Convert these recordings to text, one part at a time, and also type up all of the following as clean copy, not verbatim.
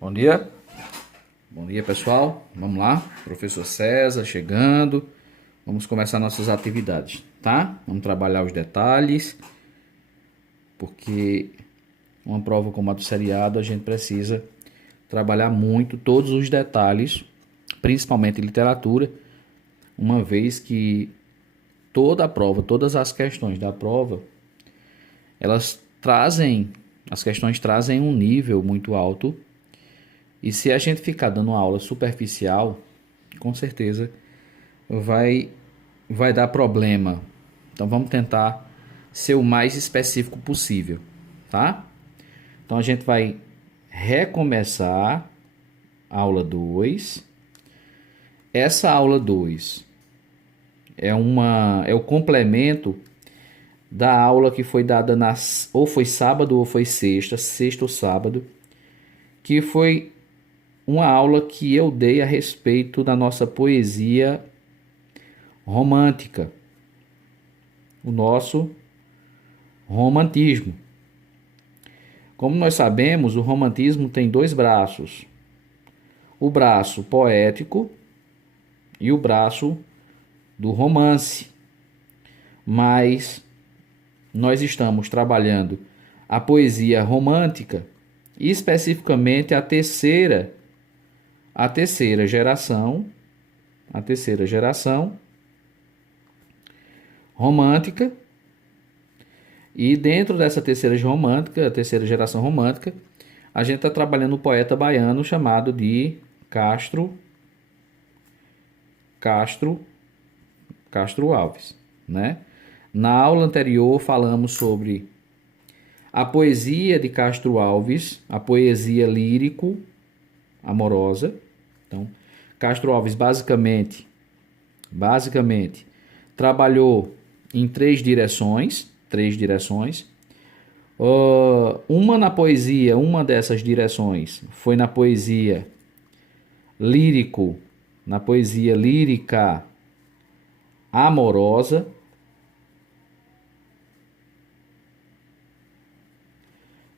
Bom dia. Bom dia, pessoal. Vamos lá. Professor César chegando. Vamos começar nossas atividades, tá? Vamos trabalhar os detalhes, porque uma prova como a do seriado, a gente precisa trabalhar muito todos os detalhes, principalmente em literatura, uma vez que toda a prova, todas as questões da prova, as questões trazem um nível muito alto. E se a gente ficar dando uma aula superficial, com certeza vai dar problema. Então vamos tentar ser o mais específico possível, tá? Então a gente vai recomeçar a aula 2. Essa aula 2 é o complemento da aula que foi dada ou foi sábado ou foi sexta ou sábado, que foi uma aula que eu dei a respeito da nossa poesia romântica, o nosso romantismo. Como nós sabemos, o romantismo tem dois braços: o braço poético e o braço do romance. Mas nós estamos trabalhando a poesia romântica e especificamente a terceira geração romântica. E dentro dessa terceira geração romântica, a gente está trabalhando um poeta baiano chamado de Castro Alves, né? Na aula anterior falamos sobre a poesia de Castro Alves, a poesia lírico amorosa. Então, Castro Alves basicamente trabalhou em três direções. Uma dessas direções foi na poesia lírica amorosa.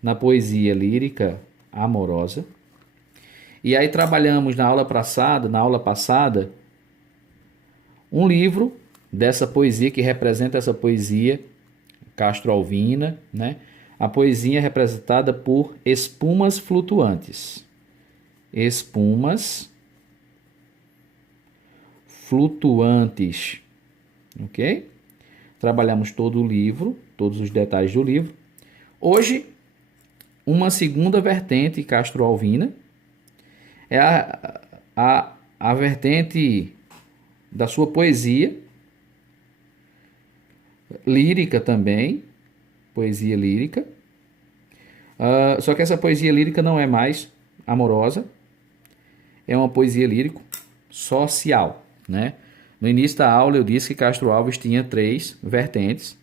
Na poesia lírica amorosa. E aí trabalhamos na aula passada, um livro dessa poesia que representa essa poesia castro-alvina, né? A poesia é representada por espumas flutuantes. Ok? Trabalhamos todo o livro, todos os detalhes do livro. Hoje, uma segunda vertente castro-alvina é a vertente da sua poesia lírica também, poesia lírica. Só que essa poesia lírica não é mais amorosa, é uma poesia lírico social, né? No início da aula eu disse que Castro Alves tinha três vertentes,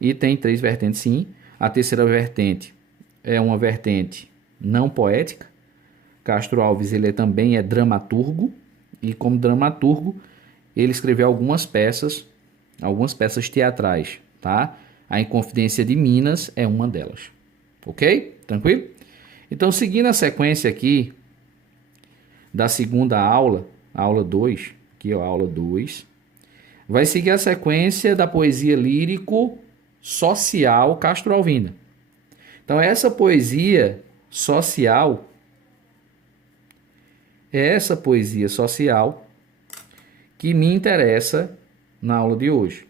e tem três vertentes sim. A terceira vertente é uma vertente não poética. Castro Alves ele também é dramaturgo, e como dramaturgo ele escreveu algumas peças teatrais, tá? A Inconfidência de Minas é uma delas. Ok? Tranquilo? Então, seguindo a sequência aqui da segunda aula, aula 2, aqui ó, aula 2, vai seguir a sequência da poesia lírico social castro-alvina. Então, essa poesia social que me interessa na aula de hoje.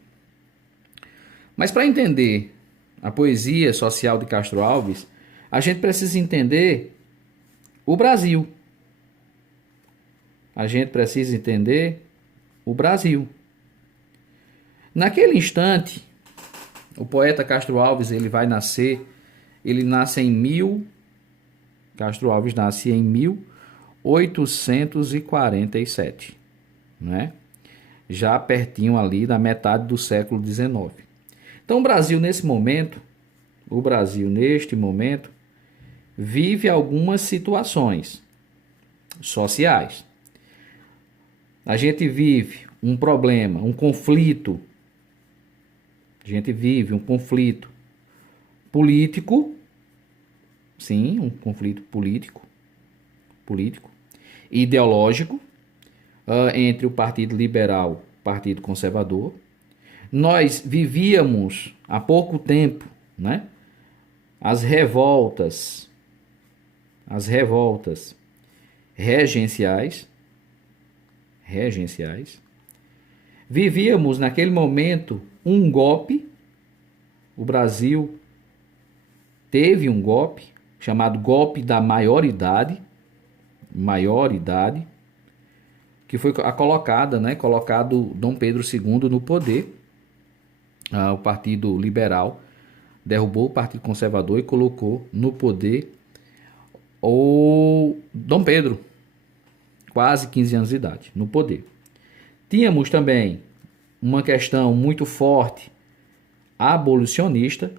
Mas para entender a poesia social de Castro Alves, a gente precisa entender o Brasil. Naquele instante, o poeta Castro Alves Castro Alves nasce em 1847, né? Já pertinho ali da metade do século XIX. Então o Brasil neste momento vive algumas situações sociais. A gente vive um problema, um conflito. Político. Sim, um conflito político. político e ideológico entre o Partido Liberal e o Partido Conservador. Nós vivíamos há pouco tempo, né, as revoltas regenciais. Vivíamos naquele momento um golpe. O Brasil teve um golpe chamado golpe da maioridade, que foi colocado Dom Pedro II no poder. O Partido Liberal derrubou o Partido Conservador e colocou no poder o Dom Pedro, quase 15 anos de idade, no poder. Tínhamos também uma questão muito forte abolicionista,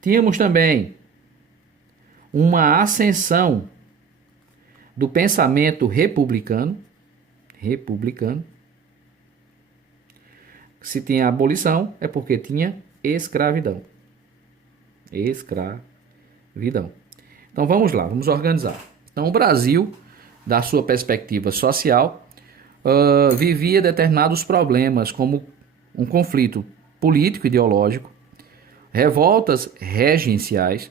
Tínhamos também uma ascensão do pensamento republicano. Se tinha abolição, é porque tinha escravidão. Então vamos lá, vamos organizar. Então o Brasil, da sua perspectiva social, vivia determinados problemas, como um conflito político-ideológico, revoltas regenciais,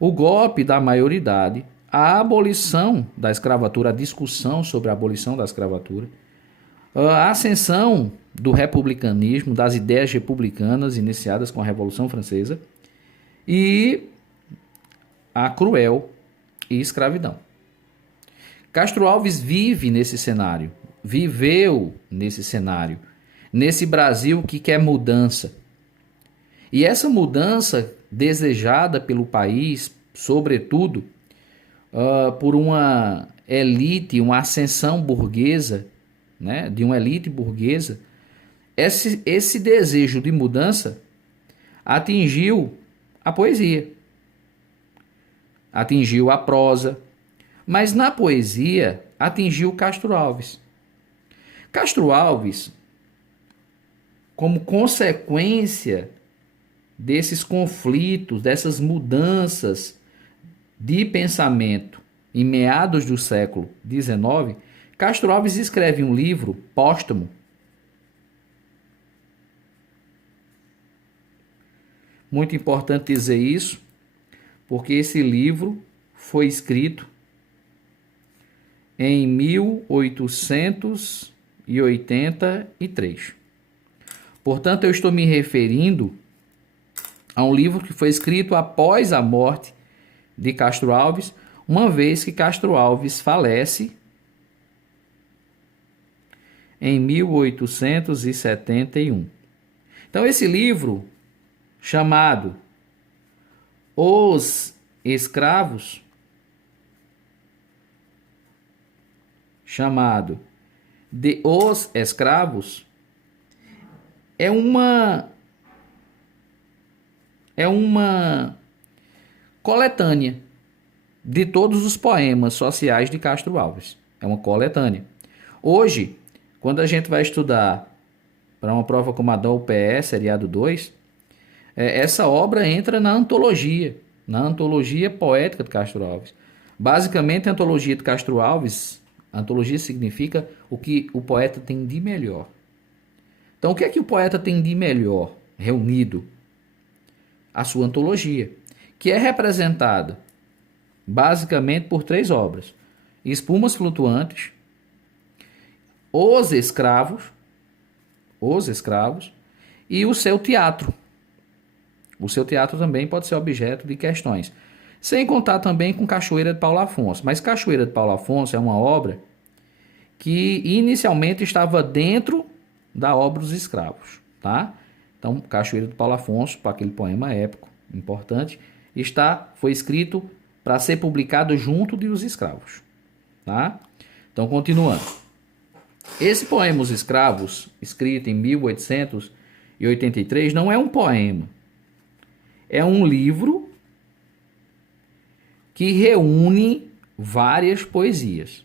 o golpe da maioridade, a abolição da escravatura, a discussão sobre a abolição da escravatura, a ascensão do republicanismo, das ideias republicanas iniciadas com a Revolução Francesa e a cruel escravidão. Castro Alves viveu nesse cenário, nesse Brasil que quer mudança. E essa mudança desejada pelo país, sobretudo por uma elite, uma ascensão burguesa, né, de uma elite burguesa, esse desejo de mudança atingiu a poesia, atingiu a prosa, mas na poesia atingiu Castro Alves. Castro Alves, como consequência desses conflitos, dessas mudanças de pensamento em meados do século XIX, Castro Alves escreve um livro póstumo, muito importante dizer isso, porque esse livro foi escrito em 1883. Portanto, eu estou me referindo a um livro que foi escrito após a morte de Castro Alves, uma vez que Castro Alves falece em 1871. Então, esse livro, chamado Os Escravos, é uma coletânea de todos os poemas sociais de Castro Alves. É uma coletânea. Hoje, quando a gente vai estudar para uma prova como a da UPE, Seriado 2, essa obra entra na antologia poética de Castro Alves. Basicamente, a antologia de Castro Alves, antologia significa o que o poeta tem de melhor. Então, o que é que o poeta tem de melhor reunido? A sua antologia, que é representada basicamente por 3 obras: Espumas Flutuantes, Os Escravos e o seu teatro. O seu teatro também pode ser objeto de questões. Sem contar também com Cachoeira de Paulo Afonso. Mas Cachoeira de Paulo Afonso é uma obra que inicialmente estava dentro da obra dos escravos, tá? Então, Cachoeira de Paulo Afonso, para aquele poema épico importante, foi escrito para ser publicado junto de Os Escravos, tá? Então, continuando. Esse poema Os Escravos, escrito em 1883, não é um poema. É um livro que reúne várias poesias.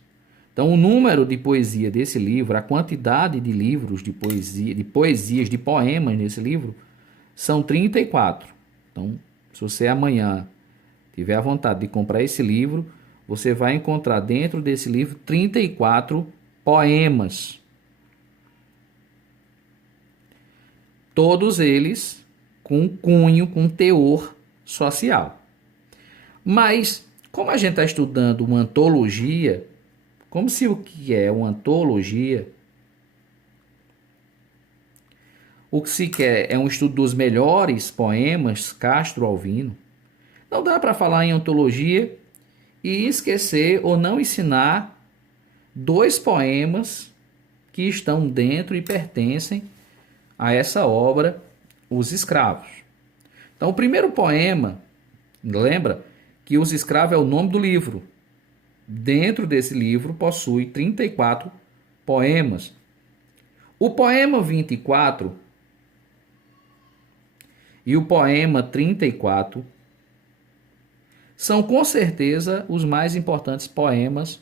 Então, o número de poesia desse livro, a quantidade de livros de poesias, de poemas nesse livro, são 34. Então, Se você amanhã tiver a vontade de comprar esse livro, você vai encontrar dentro desse livro 34 poemas. Todos eles com cunho, com teor social. Mas, como a gente está estudando uma antologia, como se o que é uma antologia, o que se quer é um estudo dos melhores poemas Castro Alvino, não dá para falar em antologia e esquecer ou não ensinar 2 poemas que estão dentro e pertencem a essa obra, Os Escravos. Então, o primeiro poema, lembra que Os Escravos é o nome do livro. Dentro desse livro possui 34 poemas. O poema 24 e o poema 34 são com certeza os mais importantes poemas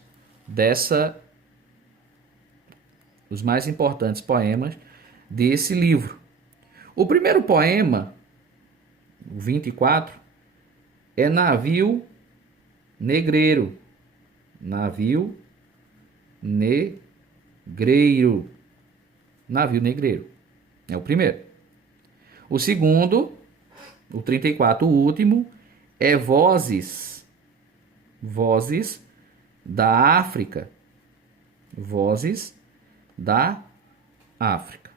desse livro. O primeiro poema, o 24, é Navio Negreiro. Navio Negreiro. Navio Negreiro. É o primeiro. O segundo, o 34, o último, é Vozes. Vozes da África. Vozes da África.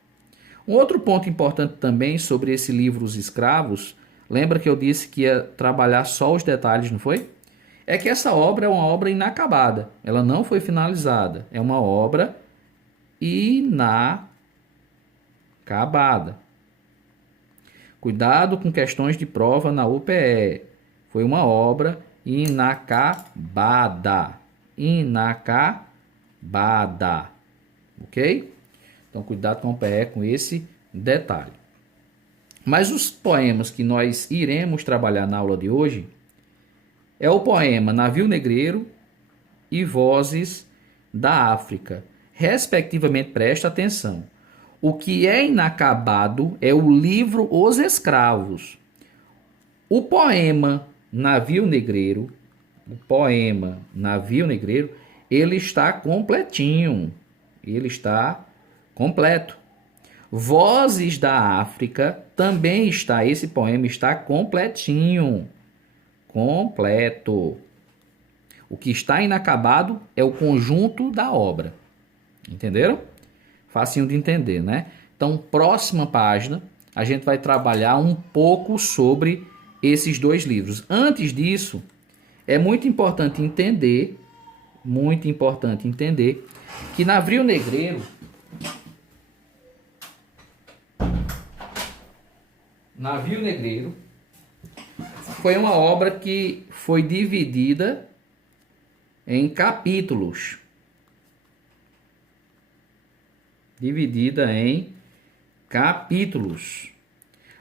Um outro ponto importante também sobre esse livro Os Escravos, lembra que eu disse que ia trabalhar só os detalhes, não foi? É que essa obra é uma obra inacabada. Ela não foi finalizada. É uma obra inacabada. Cuidado com questões de prova na UPE. Foi uma obra inacabada. Inacabada. Ok? Então, cuidado com o UPE com esse detalhe. Mas os poemas que nós iremos trabalhar na aula de hoje é o poema Navio Negreiro e Vozes da África. Respectivamente, presta atenção. O que é inacabado é o livro Os Escravos. O poema Navio Negreiro, ele está completinho. Ele está completo. Vozes da África também está. Esse poema está completinho. Completo. O que está inacabado é o conjunto da obra. Entenderam? Facinho de entender, né? Então, próxima página, a gente vai trabalhar um pouco sobre esses 2 livros. Antes disso, é muito importante entender que Navio Negreiro foi uma obra que foi dividida em capítulos.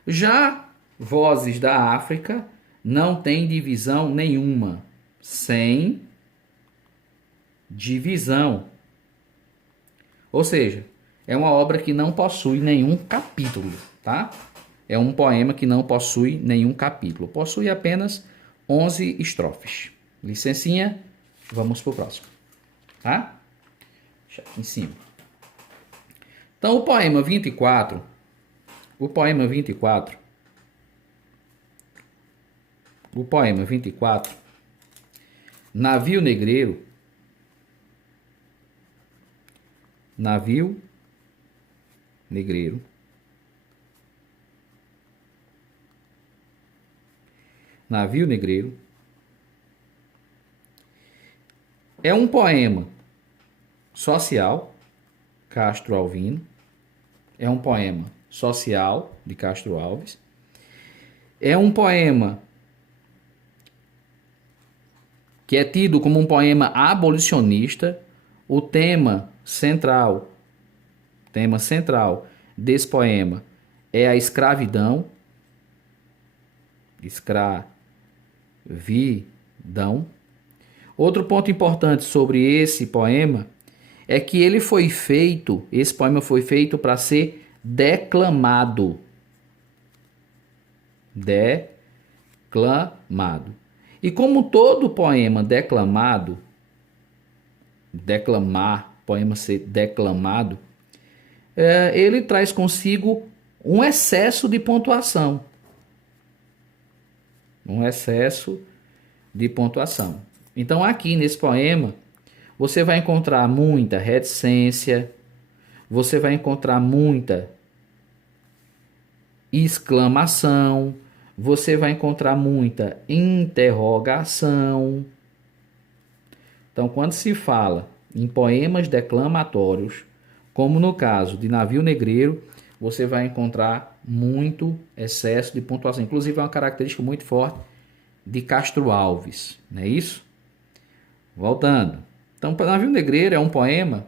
Já Vozes da África não tem divisão nenhuma. Sem divisão. Ou seja, é uma obra que não possui nenhum capítulo, tá? É um poema que não possui nenhum capítulo. Possui apenas 11 estrofes. Licencinha, vamos para o próximo. Tá? Deixa aqui em cima. Então, o poema 24, Navio Negreiro, Navio Negreiro é um poema social, Castro Alvino. É um poema social de Castro Alves. É um poema que é tido como um poema abolicionista. O tema central desse poema é a escravidão. Outro ponto importante sobre esse poema é que esse poema foi feito para ser declamado. declamado. E como todo poema declamado, declamar, poema ser declamado, ele traz consigo um excesso de pontuação. Um excesso de pontuação. Então, aqui nesse poema, você vai encontrar muita reticência, você vai encontrar muita exclamação, você vai encontrar muita interrogação. Então, quando se fala em poemas declamatórios, como no caso de Navio Negreiro, você vai encontrar muito excesso de pontuação. Inclusive, é uma característica muito forte de Castro Alves, não é isso? Voltando. Então, Navio Negreiro é um poema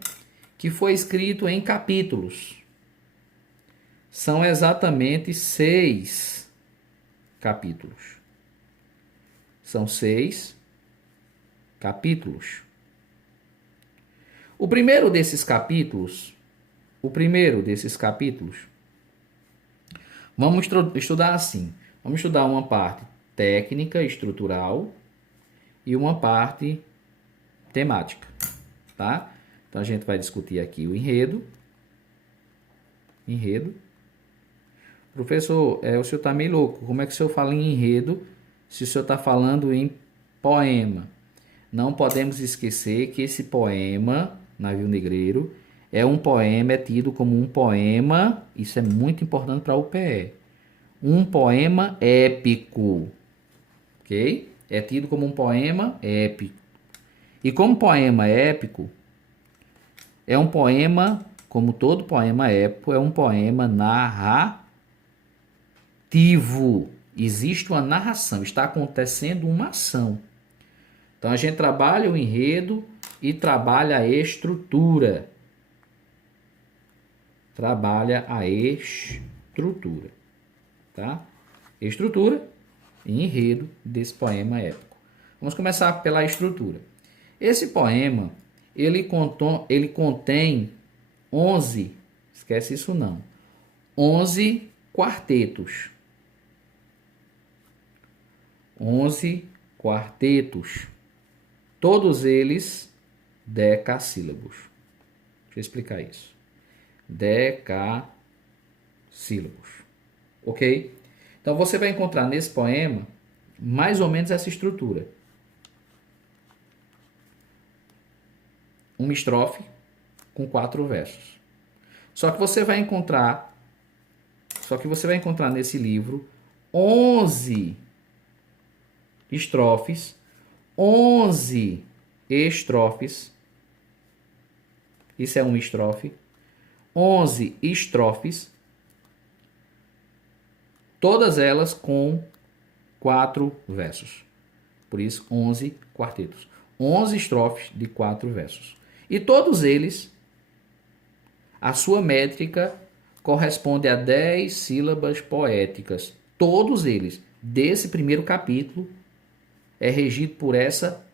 que foi escrito em capítulos. São exatamente 6 capítulos. São 6 capítulos. O primeiro desses capítulos, vamos estudar assim. Vamos estudar uma parte técnica, estrutural e uma parte temática, tá? Então a gente vai discutir aqui o enredo. Professor, o senhor tá meio louco. Como é que o senhor fala em enredo se o senhor está falando em poema? Não podemos esquecer que esse poema, Navio Negreiro, é tido como um poema, isso é muito importante para o UPE, um poema épico, ok? É tido como um poema épico. E como poema épico, é um poema, como todo poema épico, é um poema narrativo. Existe uma narração, está acontecendo uma ação. Então a gente trabalha o enredo e trabalha a estrutura. Tá? Estrutura e enredo desse poema épico. Vamos começar pela estrutura. Esse poema, ele contém 11, esquece isso não, 11 quartetos. 11 quartetos. Todos eles decassílabos. Deixa eu explicar isso. Decassílabos. Ok? Então você vai encontrar nesse poema mais ou menos essa estrutura. Uma estrofe com 4 versos. Só que você vai encontrar nesse livro 11 estrofes, 11 estrofes. Isso é uma estrofe. 11 estrofes. Todas elas com 4 versos. Por isso, 11 quartetos. 11 estrofes de 4 versos. E todos eles, a sua métrica corresponde a 10 sílabas poéticas. Todos eles, desse primeiro capítulo, é regido por essa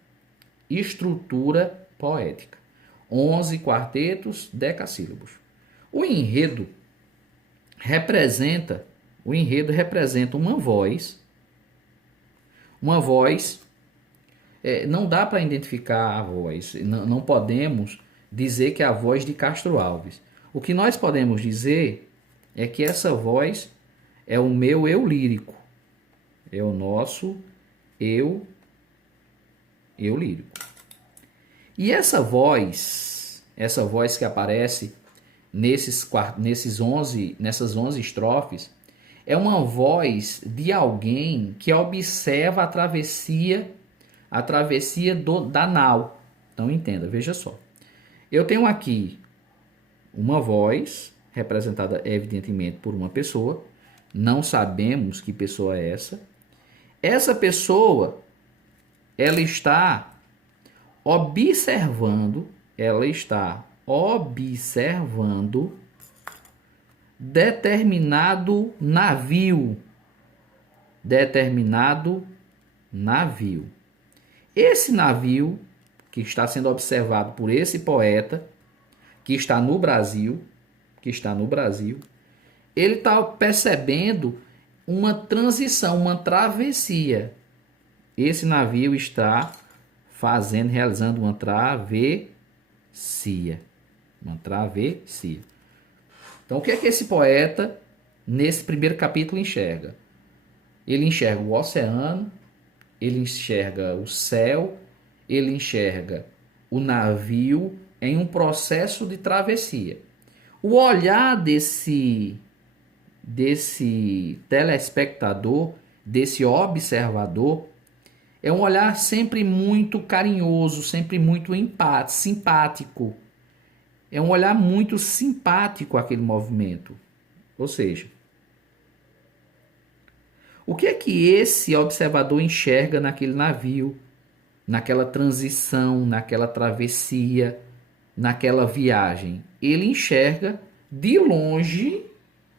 estrutura poética. 11 quartetos, decassílabos. O enredo representa uma voz. Uma voz, não dá para identificar a voz, não podemos dizer que é a voz de Castro Alves. O que nós podemos dizer é que essa voz é o meu eu lírico, é o nosso eu lírico. E essa voz que aparece nessas 11 estrofes, é uma voz de alguém que observa a travessia da nau. Então entenda, veja só. Eu tenho aqui uma voz, representada evidentemente por uma pessoa. Não sabemos que pessoa é essa. Essa pessoa, ela está observando determinado navio. Esse navio que está sendo observado por esse poeta, que está no Brasil, ele está percebendo uma transição, uma travessia. Esse navio está realizando uma travessia. Uma travessia. Então, o que é que esse poeta, nesse primeiro capítulo, enxerga? Ele enxerga o oceano, ele enxerga o céu, ele enxerga o navio em um processo de travessia. O olhar desse telespectador, desse observador, é um olhar sempre muito carinhoso, sempre muito simpático. É um olhar muito simpático aquele movimento. Ou seja, o que é que esse observador enxerga naquele navio, naquela transição, naquela travessia, naquela viagem? Ele enxerga de longe,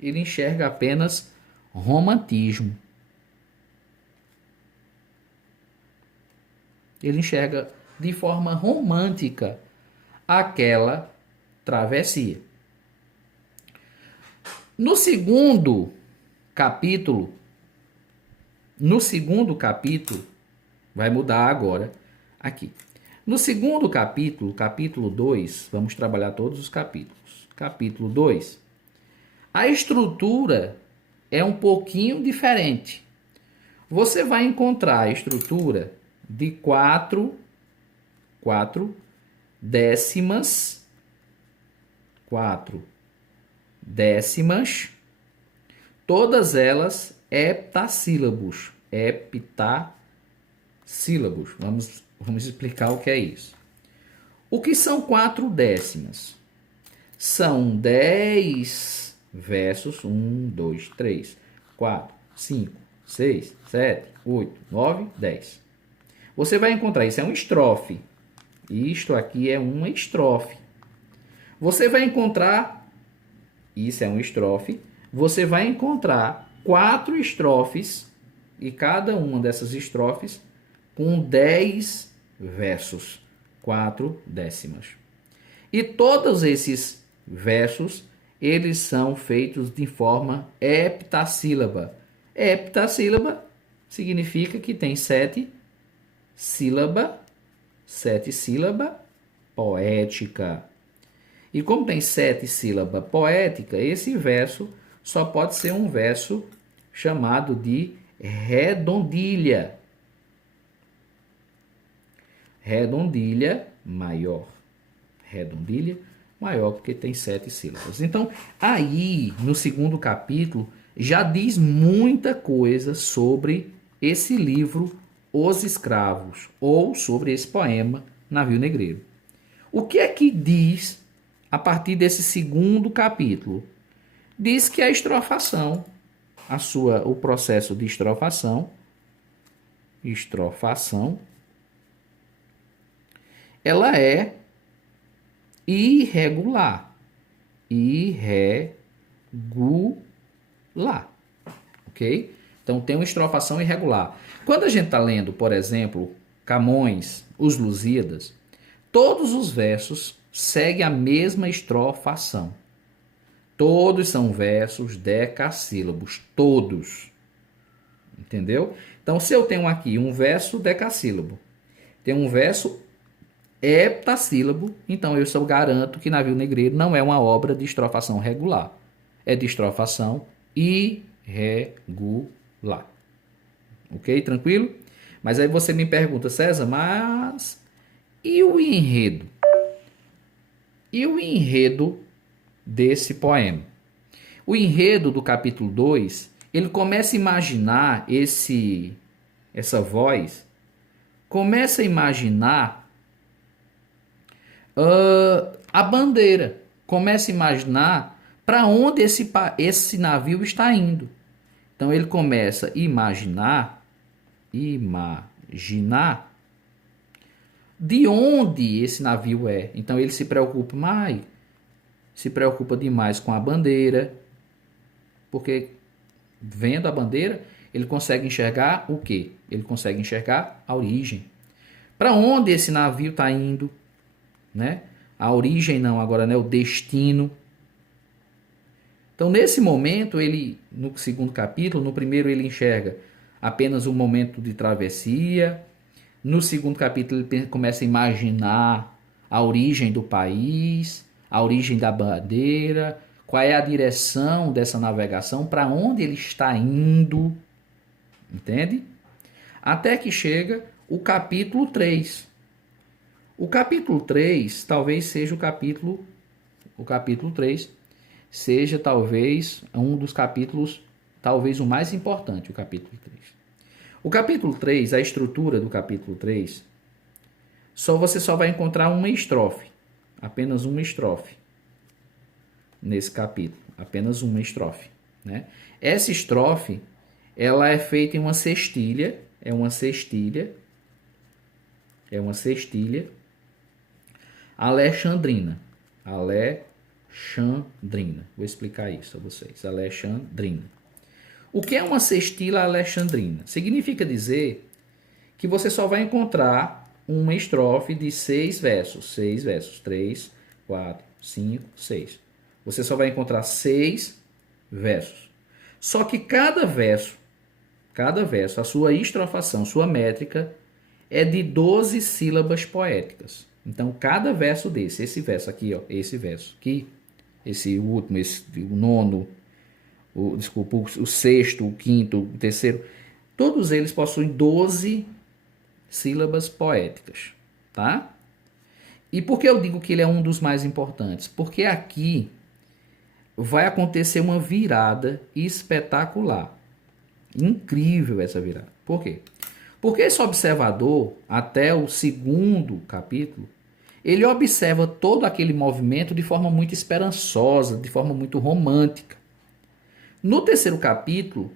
ele enxerga apenas romantismo. Ele enxerga de forma romântica aquela travessia. No segundo capítulo, vai mudar agora aqui. No segundo capítulo, capítulo 2, vamos trabalhar todos os capítulos. Capítulo 2, a estrutura é um pouquinho diferente. Você vai encontrar a estrutura de quatro décimas, todas elas heptassílabos. Vamos explicar o que é isso. O que são 4 décimas? São 10 versos, 1, 2, 3, 4, 5, 6, 7, 8, 9, 10. Você vai encontrar, isso é um estrofe. Isto aqui é uma estrofe. Você vai encontrar, isso é um estrofe, você vai encontrar 4 estrofes, e cada uma dessas estrofes com 10 versos, 4 décimas. E todos esses versos, eles são feitos de forma heptassílaba. Heptassílaba significa que tem 7 sílaba poética. E como tem 7 sílaba poética, esse verso só pode ser um verso chamado de redondilha. Redondilha maior. Redondilha maior porque tem 7 sílabas. Então, aí, no segundo capítulo, já diz muita coisa sobre esse livro Os Escravos, ou sobre esse poema Navio Negreiro. O que é que diz a partir desse segundo capítulo? Diz que a estrofação, o processo de estrofação, ela é irregular. Ok? Então tem uma estrofação irregular. Quando a gente está lendo, por exemplo, Camões, Os Lusíadas, todos os versos seguem a mesma estrofação. Todos são versos decassílabos. Todos. Entendeu? Então, se eu tenho aqui um verso decassílabo, tem um verso heptassílabo, então eu só garanto que Navio Negreiro não é uma obra de estrofação regular. É de estrofação irregular. Ok? Tranquilo? Mas aí você me pergunta, César, mas e o enredo? E o enredo desse poema? O enredo do capítulo 2, ele começa a imaginar essa voz, começa a imaginar a bandeira, começa a imaginar para onde esse navio está indo. Então ele começa a imaginar de onde esse navio é. Então ele se preocupa demais com a bandeira, porque vendo a bandeira, ele consegue enxergar o quê? Ele consegue enxergar a origem. Para onde esse navio está indo? Né? A origem não, agora, né? O destino. Então, nesse momento, ele, no segundo capítulo, no primeiro ele enxerga apenas um momento de travessia. No segundo capítulo, ele começa a imaginar a origem do país, a origem da bandeira, qual é a direção dessa navegação, para onde ele está indo, entende? Até que chega o capítulo 3. O capítulo 3 talvez seja o capítulo 3 seja talvez um dos capítulos, talvez o mais importante, o capítulo 3. O capítulo 3, a estrutura do capítulo 3, você só vai encontrar uma estrofe, apenas uma estrofe nesse capítulo, apenas uma estrofe, né? Essa estrofe, ela é feita em uma cestilha, é uma cestilha alexandrina. Vou explicar isso a vocês. Alexandrina. O que é uma cestilha alexandrina? Significa dizer que você só vai encontrar uma estrofe de 6 versos. 6 versos. 3, 4, 5, 6. Você só vai encontrar 6 versos. Só que cada verso, a sua estrofação, sua métrica, é de 12 sílabas poéticas. Então, cada verso desse, esse verso aqui, ó, esse verso aqui, esse último, o nono, o sexto, o quinto, o terceiro, todos eles possuem 12 sílabas poéticas, tá? E por que eu digo que ele é um dos mais importantes? Porque aqui vai acontecer uma virada espetacular. Incrível essa virada. Por quê? Porque esse observador, até o segundo capítulo, ele observa todo aquele movimento de forma muito esperançosa, de forma muito romântica. No terceiro capítulo,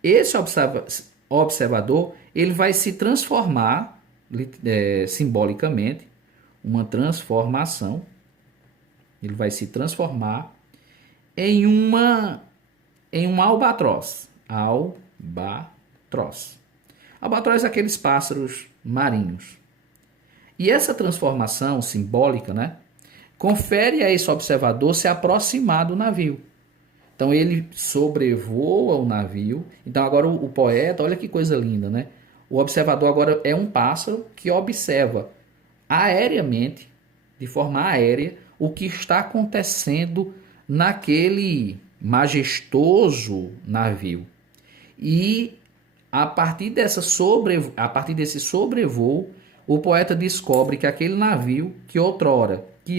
esse observador ele vai se transformar, simbolicamente, uma transformação, ele vai se transformar em um albatroz. Albatroz é aqueles pássaros marinhos. E essa transformação simbólica, né, confere a esse observador se aproximar do navio. Então ele sobrevoa o navio. Então agora o poeta, olha que coisa linda, né? O observador agora é um pássaro que observa aéreamente, de forma aérea, o que está acontecendo naquele majestoso navio. E a partir desse sobrevoo, o poeta descobre que aquele navio que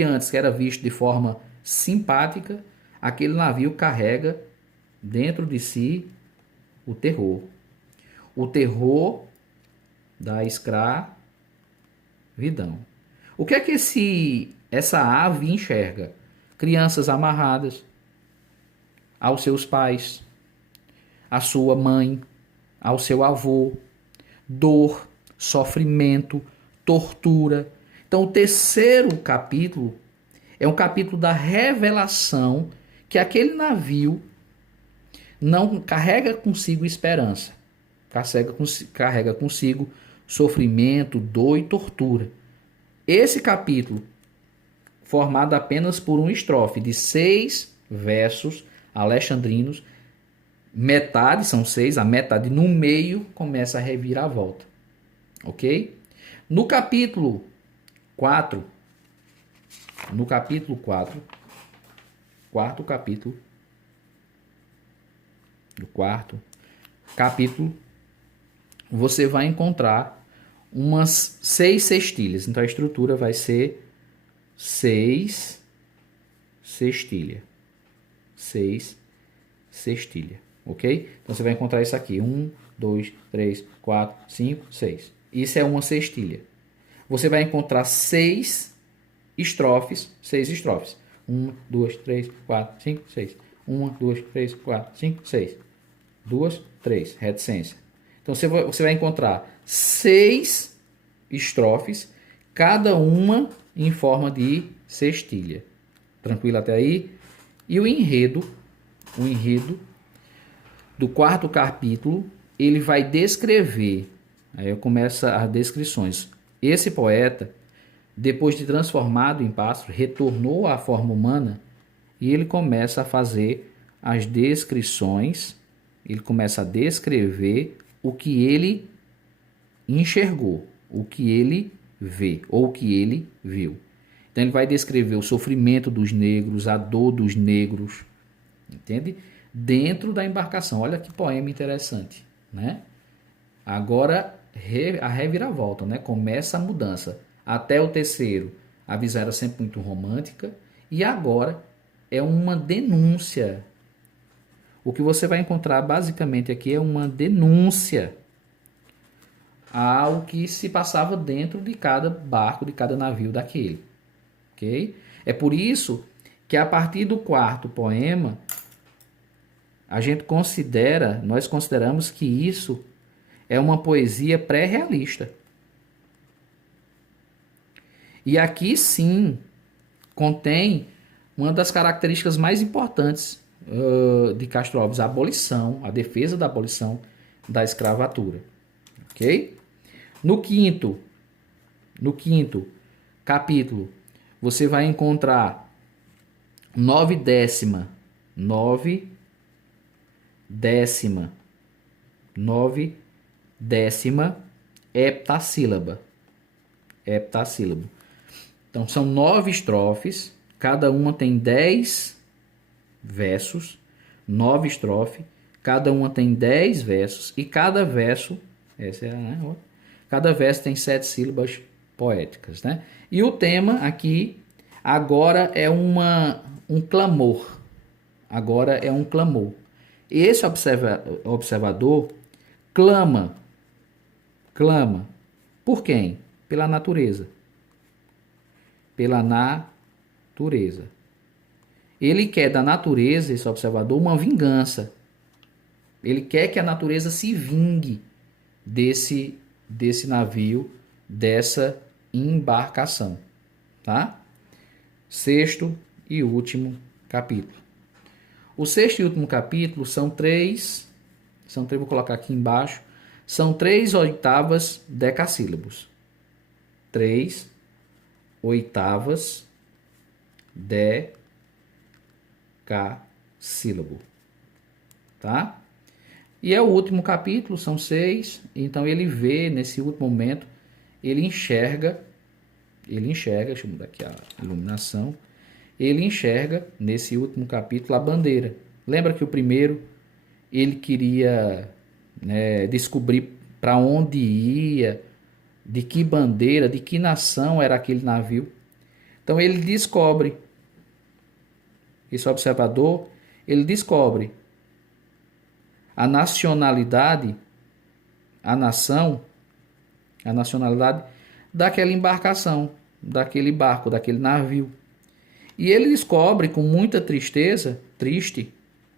antes era visto de forma simpática, aquele navio carrega dentro de si o terror. O terror da escravidão. O que é que essa ave enxerga? Crianças amarradas aos seus pais, à sua mãe, ao seu avô, dor, sofrimento, tortura. Então, o terceiro capítulo é um capítulo da revelação que aquele navio não carrega consigo esperança, carrega consigo sofrimento, dor e tortura. Esse capítulo, formado apenas por uma estrofe de 6 versos alexandrinos, metade, são 6, a metade no meio começa a reviravolta. Ok? No capítulo 4, quarto capítulo, você vai encontrar umas 6 cestilhas. Então a estrutura vai ser 6 cestilha. 6 cestilha. Ok? Então você vai encontrar isso aqui. 1, 2, 3, 4, 5, 6. Isso é uma cestilha. Você vai encontrar 6 estrofes. 1, 2, 3, 4, 5, 6. 1, 2, 3, 4, 5, 6. 2, 3. Reticência. Então você vai encontrar 6 estrofes, cada uma em forma de cestilha. Tranquilo até aí? E o enredo do quarto capítulo, ele vai descrever, aí começa as descrições. Esse poeta, depois de transformado em pássaro, retornou à forma humana e ele começa a fazer as descrições, ele começa a descrever o que ele enxergou, o que ele vê, ou o que ele viu. Então ele vai descrever o sofrimento dos negros, a dor dos negros, entende? Dentro da embarcação. Olha que poema interessante, né? Agora a reviravolta, né? Começa a mudança. Até o terceiro, a visão era sempre muito romântica, e agora é uma denúncia. O que você vai encontrar basicamente aqui é uma denúncia ao que se passava dentro de cada barco, de cada navio daquele. Ok? É por isso que a partir do quarto poema, nós consideramos que isso é uma poesia pré-realista. E aqui sim contém uma das características mais importantes de Castro Alves, a abolição, a defesa da abolição da escravatura. Ok? No quinto capítulo, você vai encontrar 9ª heptassílaba. Então, são 9 estrofes, cada uma tem 10 versos, 9 estrofes, cada uma tem 10 versos, e cada verso, cada verso tem 7 sílabas poéticas, né? E o tema aqui, agora é um clamor. Agora é um clamor. Esse observador clama. Por quem? Pela natureza. Pela natureza. Ele quer da natureza, esse observador, uma vingança. Ele quer que a natureza se vingue desse navio, dessa embarcação. Tá? Sexto e último capítulo. O sexto e último capítulo são três, vou colocar aqui embaixo, são 3 oitavas decassílabos. 3 oitavas decassílabo. Tá? E é o último capítulo, são 6, então ele vê, nesse último momento, ele enxerga, deixa eu mudar aqui a iluminação, ele enxerga, nesse último capítulo, a bandeira. Lembra que o primeiro, ele queria descobrir para onde ia, de que bandeira, de que nação era aquele navio. Então ele descobre, esse observador, ele descobre a nacionalidade, a nacionalidade daquela embarcação, daquele barco, daquele navio. E ele descobre com muita tristeza,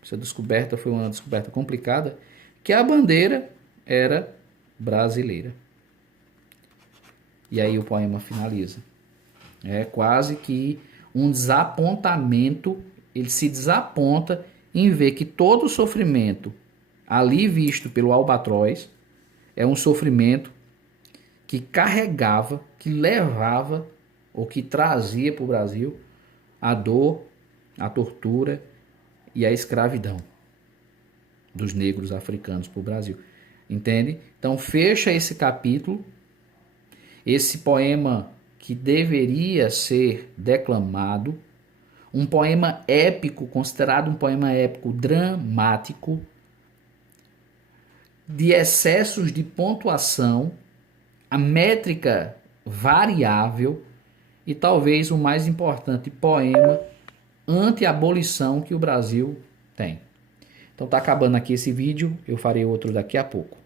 essa descoberta foi uma descoberta complicada, que a bandeira era brasileira. E aí o poema finaliza. É quase que um desapontamento, ele se desaponta em ver que todo o sofrimento ali visto pelo albatroz é um sofrimento que carregava, que levava ou que trazia para o Brasil a dor, a tortura e a escravidão dos negros africanos para o Brasil. Entende? Então fecha esse capítulo, esse poema que deveria ser declamado, um poema épico, considerado um poema épico dramático, de excessos de pontuação, a métrica variável e talvez o mais importante poema anti-abolição que o Brasil tem. Então tá acabando aqui esse vídeo, eu farei outro daqui a pouco.